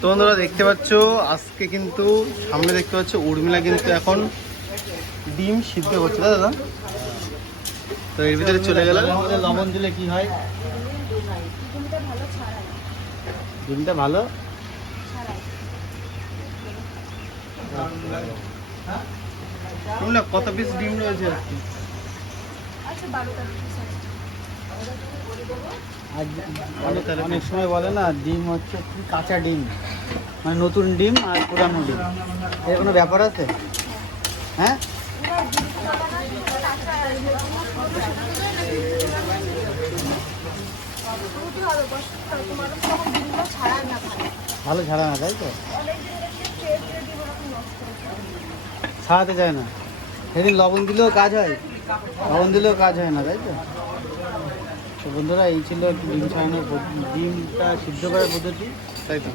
তো বন্ধুরা দেখতে পাচ্ছ আজকে কিন্তু সামনে দেখতে পাচ্ছ উর্মিলা কিন্তু এখন ডিম সিদ্ধ করছে, তাই দাদা? তো এর ভিতরে চলে গেল লবণ দিলে কি হয়? ডিমটা ভালো কত পিস ডিম রয়েছে অনেক সময় বলে না ডিম হচ্ছে কাঁচা ডিম, মানে নতুন ডিম আর পুরানো ডিম, এর কোনো ব্যাপার আছে? হ্যাঁ, ভালো ছাড়া না, তাই তো? ছাড়াতে চায় না, সেদিন লবণ দিলেও কাজ হয়, লবণ দিলেও কাজ হয় না, তাই তো? তো বন্ধুরা এই ছিল ডিম ছাড়ানোর ডিমটা সিদ্ধ করার পদ্ধতি, তাই তো?